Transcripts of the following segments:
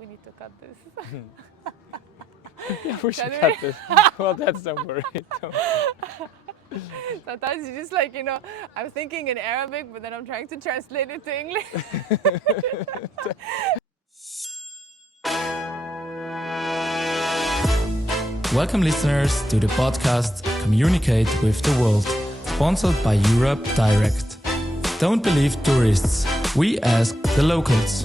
we need to cut this. Yeah, we should Can cut we? this. Well, that's don't worry. Sometimes you just like, I'm thinking in Arabic, but then I'm trying to translate it to English. Welcome listeners to the podcast Communicate with the World, sponsored by Europe Direct. Don't believe tourists, we ask the locals.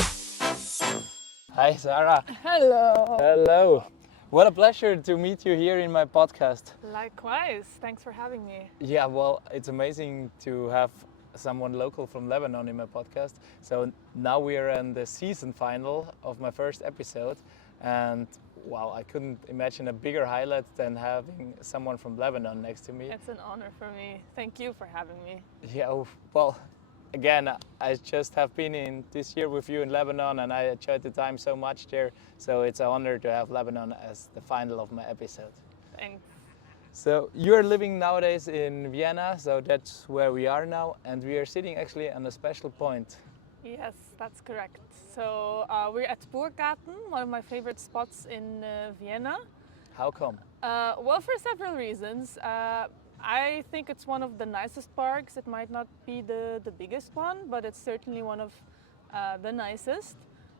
Hi Zahraa. Hello. Hello. What a pleasure to meet you here in my podcast. Likewise, thanks for having me. Yeah, well, it's amazing to have someone local from Lebanon in my podcast. So now we are in the season final of my first episode, and wow, I couldn't imagine a bigger highlight than having someone from Lebanon next to me. It's an honor for me. Thank you for having me. Yeah, well, again, I just have been in this year with you in Lebanon, and I enjoyed the time so much there. So it's an honor to have Lebanon as the final of my episode. Thanks. So you're living nowadays in Vienna, so that's where we are now, and we are sitting actually on a special point. Yes, that's correct. So we're at Burggarten, one of my favorite spots in Vienna. How come? Well, for several reasons. I think it's one of the nicest parks. It might not be the biggest one, but it's certainly one of the nicest.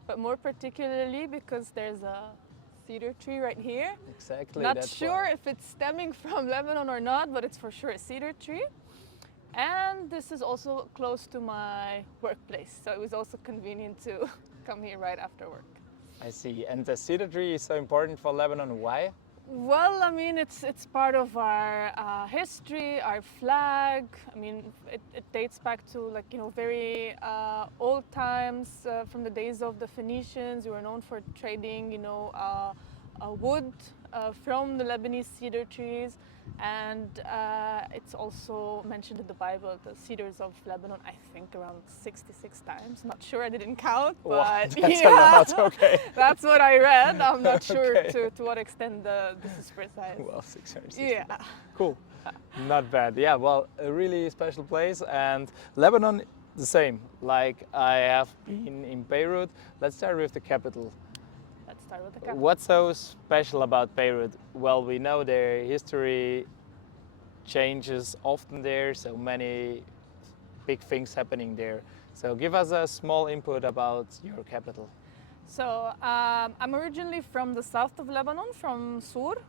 But more particularly because there's a cedar tree right here. Exactly. Not that's sure why. if it's stemming from Lebanon or not, but it's for sure a cedar tree. And this is also close to my workplace, so it was also convenient to come here right after work. I see. And the cedar tree is so important for Lebanon. Why? Well, I mean, it's part of our history, our flag. I mean, it dates back to very old times, from the days of the Phoenicians. We were known for trading, wood from the Lebanese cedar trees. And it's also mentioned in the Bible, the cedars of Lebanon, I think around 66 times. Not sure, I didn't count, but Wow, that's a lot, okay. That's what I read. I'm not sure Okay. to what extent this is precise. Well, 660. Yeah. Cool. Not bad. Yeah, well, a really special place, and Lebanon the same. Like, I have been in Beirut. Let's start with the capital. Let's start with the capital. What's so special about Beirut? Well, we know their history changes often there, so many big things happening there. So give us a small input about your capital. So I'm originally from the south of Lebanon, from Sora,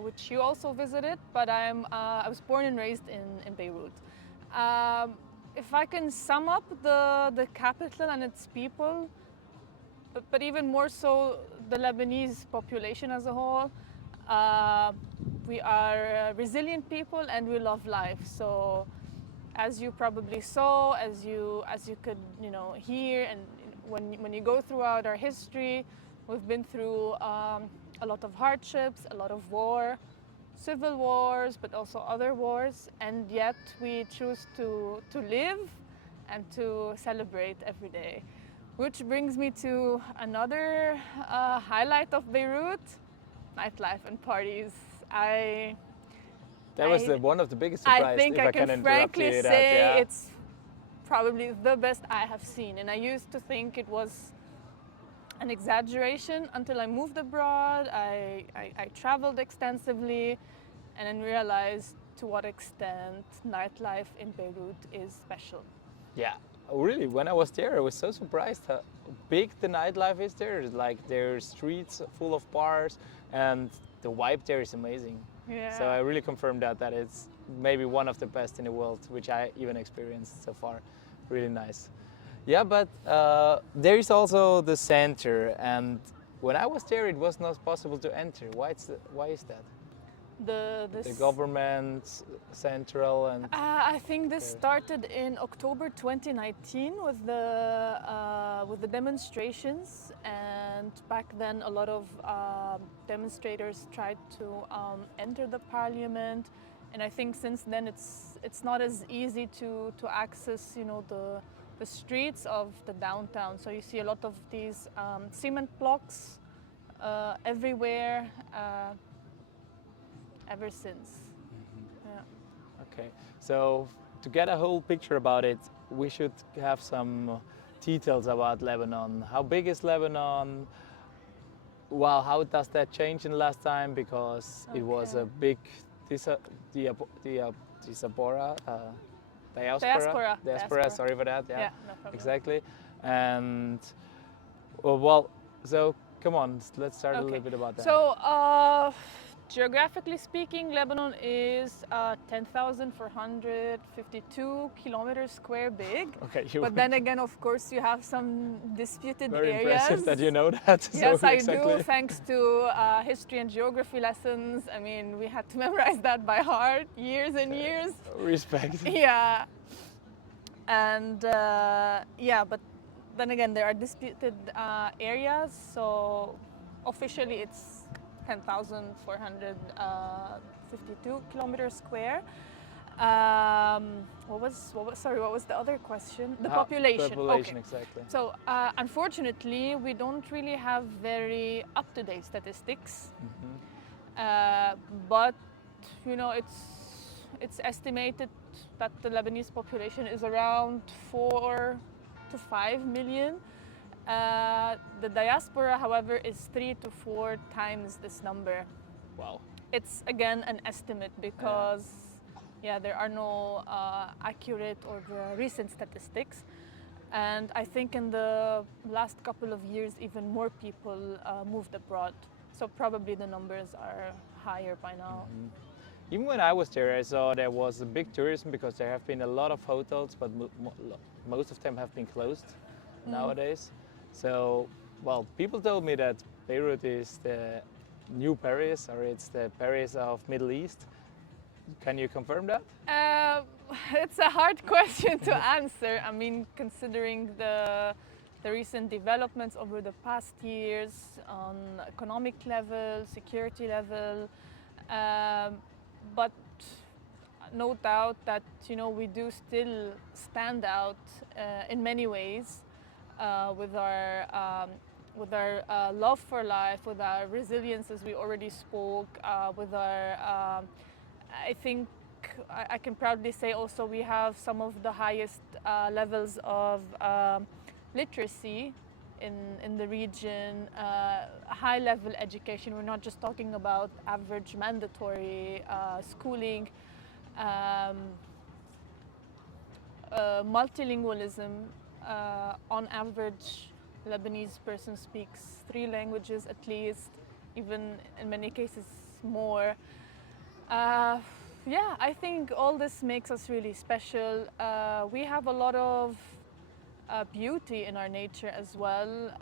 which you also visited, but I was born and raised in Beirut. If I can sum up the capital and its people, but even more so the Lebanese population as a whole, we are resilient people and we love life. So as you probably saw, as you could hear, and when you go throughout our history, we've been through a lot of hardships, a lot of war, civil wars, but also other wars, and yet we choose to live and to celebrate every day. Which brings me to another highlight of Beirut, nightlife and parties. That was one of the biggest surprises. I think I can frankly you say yeah. it's probably the best I have seen. And I used to think it was an exaggeration until I moved abroad. I traveled extensively and then realized to what extent nightlife in Beirut is special. Yeah, really, when I was there, I was so surprised how big the nightlife is there. Like, there's streets full of bars, and the vibe there is amazing. Yeah. So I really confirmed that it's maybe one of the best in the world, which I even experienced so far. Really nice. Yeah, but there is also the center, and when I was there, it was not possible to enter. Why is that? The government, central, and I think this started in October 2019 with the demonstrations, and back then a lot of demonstrators tried to enter the parliament, and I think since then it's not as easy to access the streets of the downtown. So you see a lot of these cement blocks everywhere. Ever since. Mm-hmm. Yeah. Okay, so to get a whole picture about it, we should have some details about Lebanon. How big is Lebanon? Well, how does that change in last time? Because it was a big diaspora, diaspora. Sorry for that. Yeah, no problem. Exactly. And well, so come on, let's start a little bit about that. So, geographically speaking, Lebanon is 10,452 kilometers square big. Okay, but then again, of course, you have some disputed very areas. Very impressive that you know that. Yes, so I exactly. do, thanks to history and geography lessons. I mean, we had to memorize that by heart, years and years. Respect. Yeah. And but then again, there are disputed areas. So officially, it's 10,452 kilometers square. What was the other question? The population. Population, exactly. So unfortunately, we don't really have very up-to-date statistics. But it's estimated that the Lebanese population is around 4 to 5 million. The diaspora, however, is 3 to 4 times this number. Wow. It's again an estimate because there are no accurate or recent statistics. And I think in the last couple of years, even more people moved abroad. So probably the numbers are higher by now. Even when I was there, I saw there was a big tourism because there have been a lot of hotels, but most of them have been closed nowadays. So, well, people told me that Beirut is the new Paris, or it's the Paris of Middle East. Can you confirm that? It's a hard question to answer. I mean, considering the recent developments over the past years on economic level, security level, but no doubt that we do still stand out in many ways with our love for life, with our resilience, as we already spoke, with our I think I can proudly say also we have some of the highest levels of literacy in the region, high level education. We're not just talking about average mandatory schooling, multilingualism. On average, Lebanese person speaks 3 languages at least, even in many cases more. I think all this makes us really special. We have a lot of beauty in our nature as well.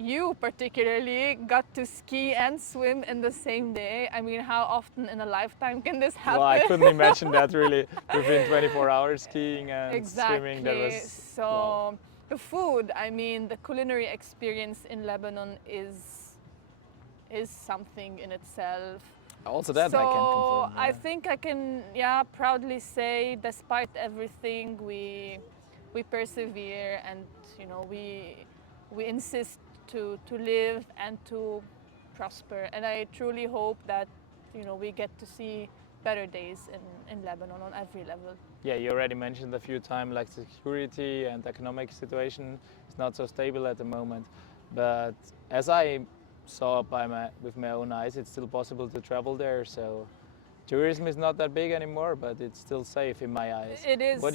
You particularly got to ski and swim in the same day. I mean, how often in a lifetime can this happen? Well, I couldn't imagine that really. Within 24 hours skiing and swimming, that was... So wow. The food, I mean, the culinary experience in Lebanon is something in itself. Also that I can confirm. I think I can proudly say, despite everything, we persevere, and we insist to live and to prosper. And I truly hope that we get to see better days in Lebanon on every level. Yeah, you already mentioned a few times, like security and economic situation is not so stable at the moment. But as I saw with my own eyes, it's still possible to travel there. So tourism is not that big anymore, but it's still safe in my eyes. It is. What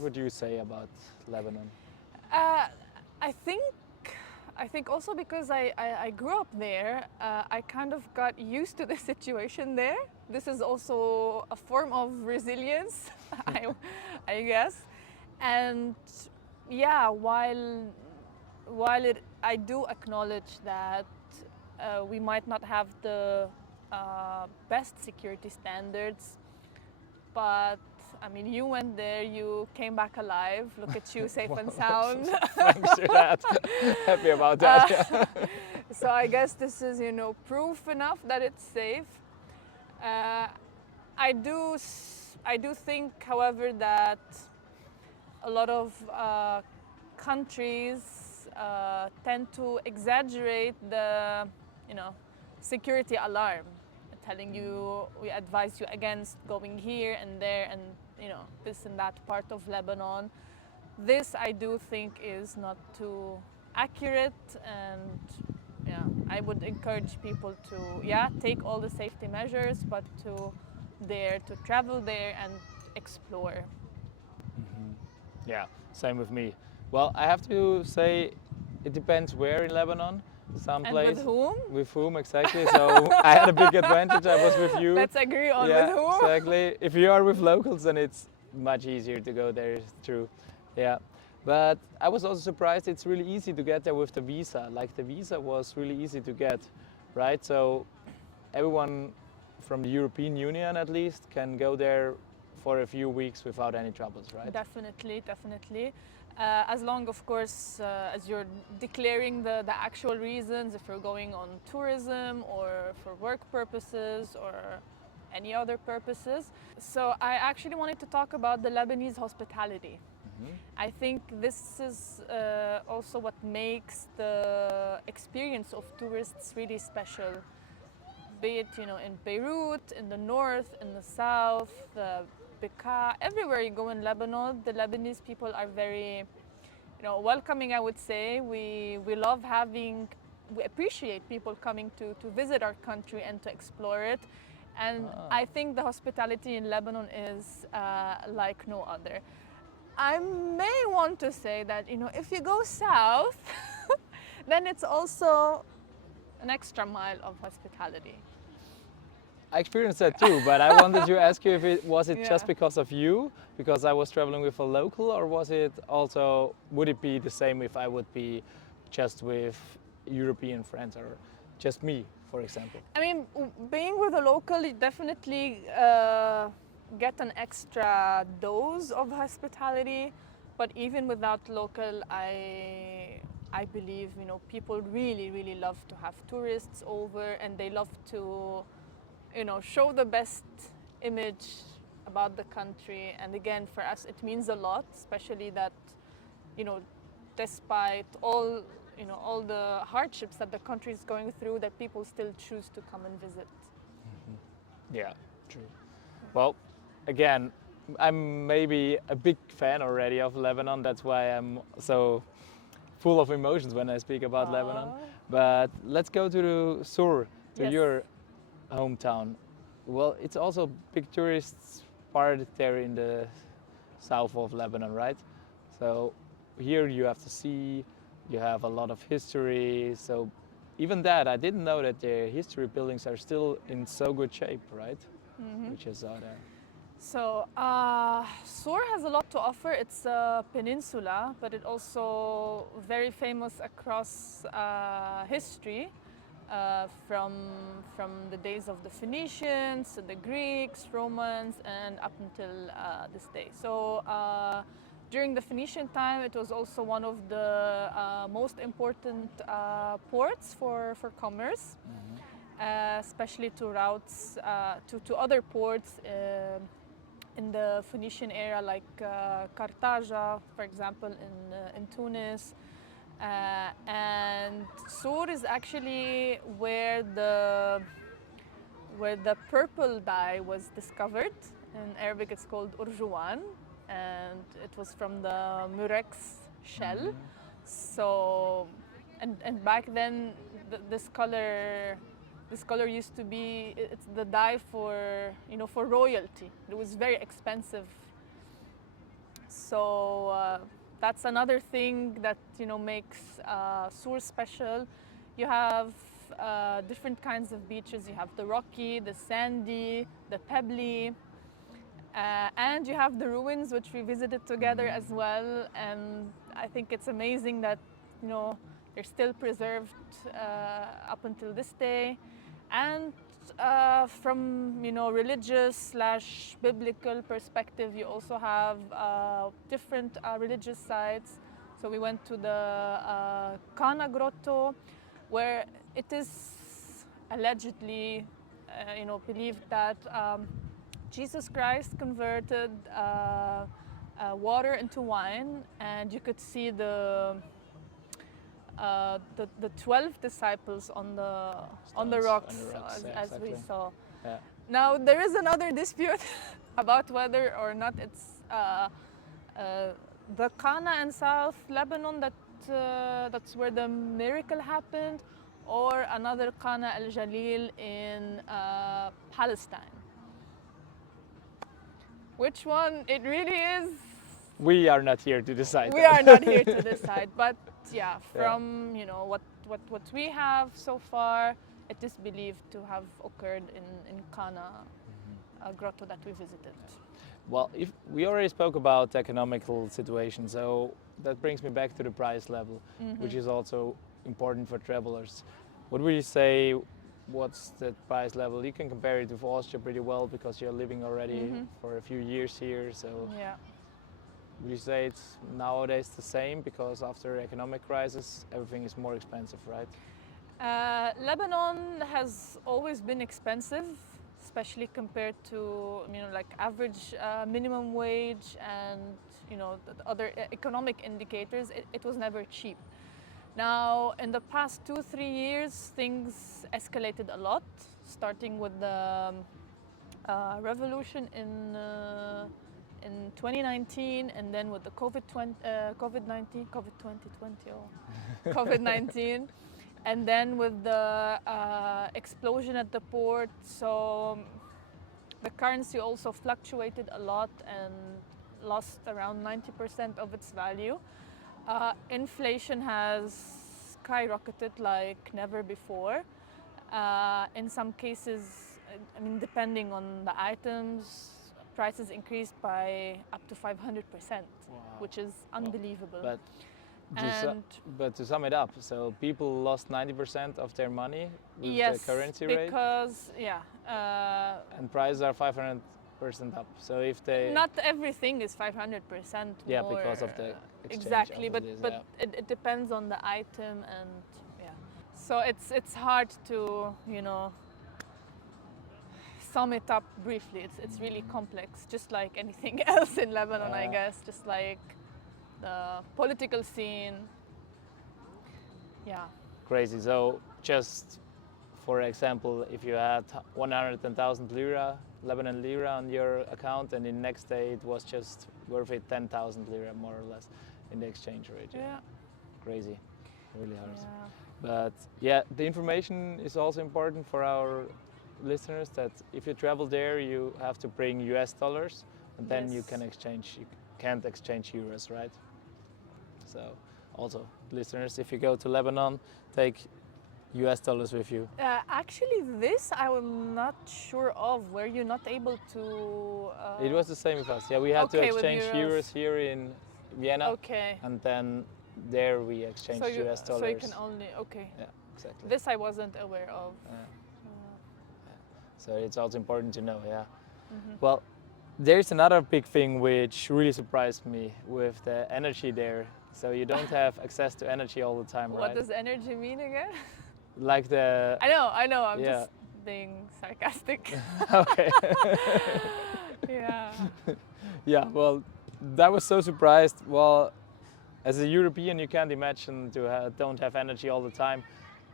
would you say about Lebanon? I think also because I grew up there, I kind of got used to the situation there. This is also a form of resilience, I guess. And while I do acknowledge that we might not have the best security standards, but I mean, you went there, you came back alive. Look at you, safe and sound. Thanks for that. Happy about that. So I guess this is, proof enough that it's safe. I do think, however, that a lot of countries tend to exaggerate the, security alarm, telling you, we advise you against going here and there and, this and that part of Lebanon. this I do think is not too accurate, and yeah, I would encourage people to take all the safety measures, but to dare to travel there and explore. Yeah, same with me. Well, I have to say, it depends where in Lebanon. Some And place with whom? with whom exactly. So I had a big advantage. I was with you. Let's agree on Yeah, with whom. exactly. If you are with locals, then it's much easier to go there. It's true. Yeah, but I was also surprised. It's really easy to get there with the visa. Like the visa was really easy to get, right? So everyone from the European Union at least can go there for a few weeks without any troubles, right? Definitely, definitely. As long, of course, as you're declaring the actual reasons, if you're going on tourism or for work purposes or any other purposes. So I actually wanted to talk about the Lebanese hospitality. I think this is also what makes the experience of tourists really special. Be it, in Beirut, in the north, in the south, Bekaa, everywhere you go in Lebanon, the Lebanese people are very, welcoming, I would say. We appreciate people coming to visit our country and to explore it. And I think the hospitality in Lebanon is like no other. I may want to say that, if you go south, then it's also an extra mile of hospitality. I experienced that too, but I wanted to ask you if it was Yeah. just because of you, because I was traveling with a local, or would it be the same if I would be just with European friends or just me, for example? I mean, being with a local, you definitely get an extra dose of hospitality. But even without local, I believe, people really, really love to have tourists over, and they love to, show the best image about the country. And again, for us, it means a lot, especially that, despite all the hardships that the country is going through, that people still choose to come and visit. Yeah, true. Well, again, I'm maybe a big fan already of Lebanon. That's why I'm so full of emotions when I speak about Lebanon. But let's go to Sur, to Yes. your hometown. Well, it's also a big tourist part there in the south of Lebanon, right? So here you have the sea, you have a lot of history. So even that, I didn't know that the history buildings are still in so good shape, right? Which is there. So Sur has a lot to offer. It's a peninsula, but it also very famous across history, from the days of the Phoenicians, the Greeks, Romans, and up until this day. So during the Phoenician time, it was also one of the most important ports for commerce, especially to routes to other ports in the Phoenician era, like Carthage, for example, in Tunis. And Sur is actually where the purple dye was discovered. In Arabic, it's called urjuwan, and it was from the murex shell. So, and back then, this color used to be, it's the dye for royalty. It was very expensive. So that's another thing that makes Sur special. You have different kinds of beaches. You have the rocky, the sandy, the pebbly, and you have the ruins, which we visited together as well. And I think it's amazing that they're still preserved up until this day. And from religious / biblical perspective, you also have different religious sites. So we went to the Kana Grotto, where it is allegedly believed that Jesus Christ converted water into wine, and you could see the 12 disciples on the rocks, as we saw. Yeah. Now there is another dispute about whether or not it's the Qana in South Lebanon, that's where the miracle happened, or another Qana Al Jalil in Palestine. Which one it really is? We are not here to decide. We that. are not here to decide, but yeah, from what we have so far, it is believed to have occurred in Qana, a grotto that we visited. Well, if we already spoke about economical situation, so that brings me back to the price level, which is also important for travelers. What would you say? What's the price level? You can compare it with Austria pretty well because you're living already for a few years here. So, Yeah. would you say it's nowadays the same because after economic crisis, everything is more expensive, right? Lebanon has always been expensive, especially compared to like average minimum wage and the other economic indicators. It was never cheap. Now, in the past 2-3 years, things escalated a lot, starting with the revolution in 2019, and then with the COVID-19, and then with the explosion at the port. So the currency also fluctuated a lot and lost around 90% of its value. Inflation has skyrocketed like never before. In some cases, depending on the items, prices increased by up to 500%, which is unbelievable. But to sum it up, so people lost 90% of their money with yes, the currency rate? Because, and prices are 500% up. So if they... Not everything is 500% Yeah, more, because of the exchange. Exactly, but it depends on the item and So it's hard to, sum it up briefly. It's really complex, just like anything else in Lebanon, I guess. Just like the political scene. Yeah. Crazy. So just for example, if you had 110,000 lira, Lebanon lira on your account, and the next day it was just worth it 10,000 lira more or less in the exchange rate. Yeah. Crazy. Really hard. Yeah. But yeah, the information is also important for our listeners that if you travel there, you have to bring US dollars, and then you can exchange. You can't exchange euros, right? So also, listeners, if you go to Lebanon, take US dollars with you. Actually, this I am not sure of. Were you not able to? It was the same with us. Yeah, we had to exchange euros here in Vienna. Okay. And then there we exchanged US dollars. So you can only Yeah, exactly. This I wasn't aware of. So it's also important to know. Yeah. Well, there's another big thing which really surprised me with the energy there. So you don't have access to energy all the time, right? What does energy mean again? Like the... I know. I'm just being sarcastic. Okay. Yeah. Yeah, well, that was so surprised. Well, as a European, you can't imagine to don't have energy all the time.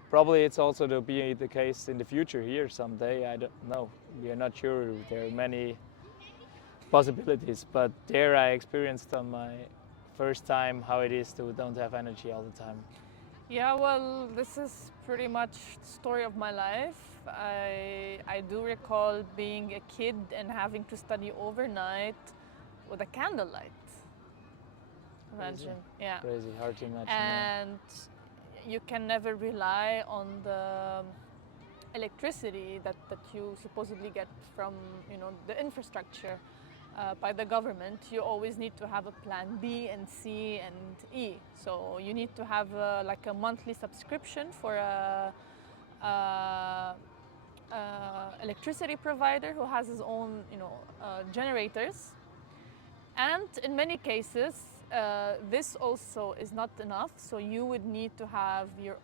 Probably it's also to be the case in the future here someday. I don't know. We are not sure. There are many possibilities, but there I experienced on my first time how it is to don't have energy all the time. Yeah, well, this is pretty much the story of my life. I do recall being a kid and having to study overnight with a candlelight. Imagine, yeah. Crazy, hard to imagine. And you can never rely on the electricity that you supposedly get from the infrastructure by the government. You always need to have a plan B and C and E. So you need to have like a monthly subscription for a electricity provider who has his own generators. And in many cases, this also is not enough, so you would need to have your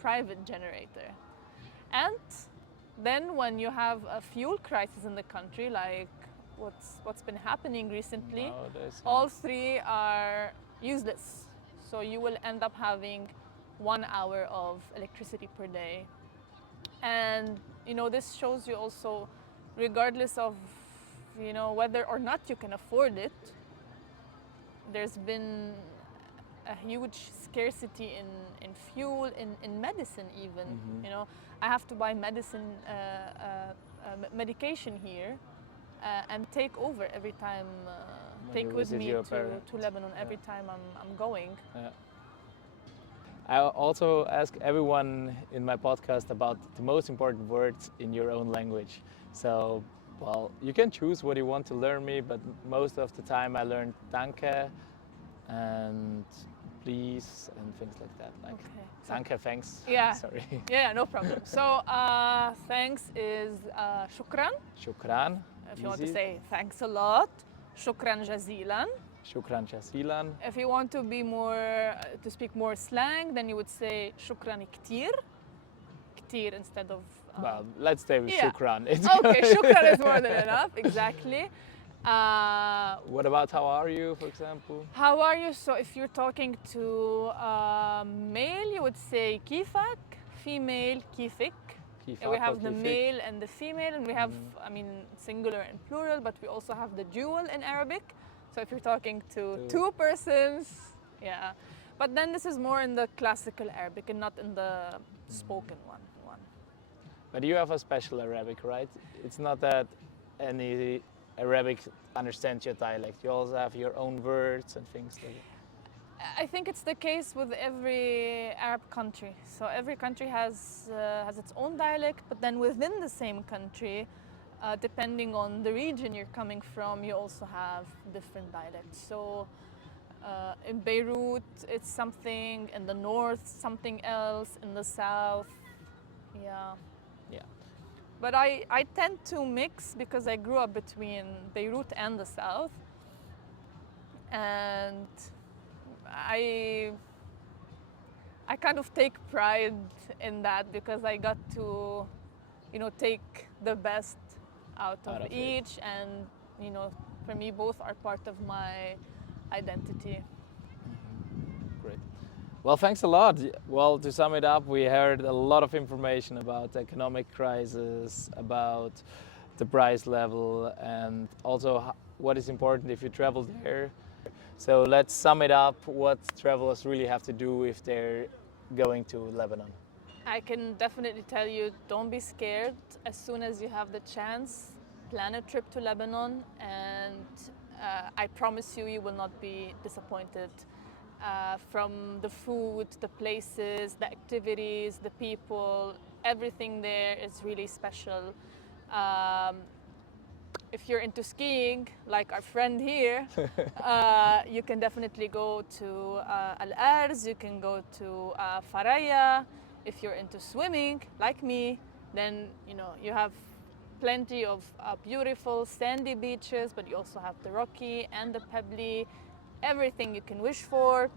private generator. And then when you have a fuel crisis in the country, like what's been happening recently, all three are useless. So you will end up having 1 hour of electricity per day. And this shows you also, regardless of whether or not you can afford it, there's been a huge scarcity in fuel, in medicine even. You know, I have to buy medication here and take over every time, take with me to Lebanon every time I'm going. Yeah. I also ask everyone in my podcast about the most important words in your own language. So, well, you can choose what you want to learn me, but most of the time I learned danke and please and things like that. Like danke, thanks. Yeah. Sorry. Yeah, no problem. So thanks is shukran. Shukran. If you want to say thanks a lot, shukran jazilan. Shukran jazilan. If you want to be more, to speak more slang, then you would say shukran ktir. Ktir instead of... well, let's stay with shukran. Okay, shukran is more than enough, exactly. What about how are you, for example? How are you? So if you're talking to male, you would say kifak, female kifik. We have the male and the female, and we have, I mean, singular and plural, but we also have the dual in Arabic. So if you're talking to two persons, yeah. But then this is more in the classical Arabic and not in the spoken one. But you have a special Arabic, right? It's not that any Arabic understands your dialect. You also have your own words and things like that. I think it's the case with every Arab country. So every country has its own dialect, but then within the same country, depending on the region you're coming from, you also have different dialects. So in Beirut, it's something, in the north, something else, in the south, yeah. But I tend to mix because I grew up between Beirut and the south. And I kind of take pride in that because I got to, you know, take the best out of each, and you know, for me both are part of my identity. Great. Well, thanks a lot. Well, to sum it up, we heard a lot of information about the economic crisis, about the price level, and also what is important if you travel there. So let's sum it up, what travelers really have to do if they're going to Lebanon. I can definitely tell you, don't be scared. As soon as you have the chance, plan a trip to Lebanon, and I promise you, you will not be disappointed. From the food, the places, the activities, the people, everything there is really special. If you're into skiing, like our friend here, you can definitely go to Al-Arz, you can go to Faraya. If you're into swimming, like me, then you know you have plenty of beautiful sandy beaches, but you also have the rocky and the pebbly, everything you can wish for.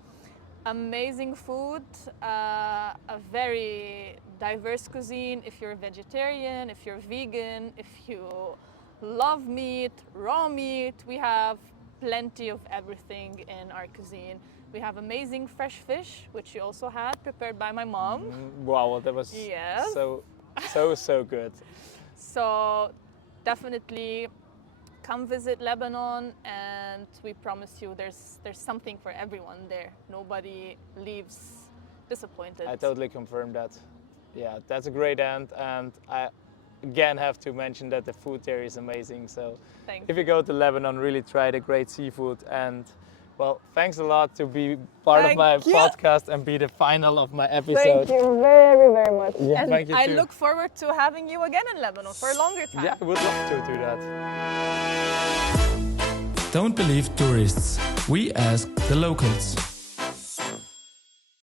Amazing food, a very diverse cuisine. If you're a vegetarian, if you're vegan, if you love meat, raw meat, we have plenty of everything in our cuisine. We have amazing fresh fish, which you also had, prepared by my mom. Wow, that was so good. So definitely come visit Lebanon, and we promise you there's something for everyone there. Nobody leaves disappointed. I totally confirm that. Yeah, that's a great end, and I again have to mention that the food there is amazing. So if you go to Lebanon, really try the great seafood. And well, thanks a lot to be part of my podcast and be the final of my episode. Thank you very, very much. Yeah, and thank you I too. look forward to having you again in Lebanon for a longer time. Yeah, I would love to do that. Don't believe tourists. We ask the locals.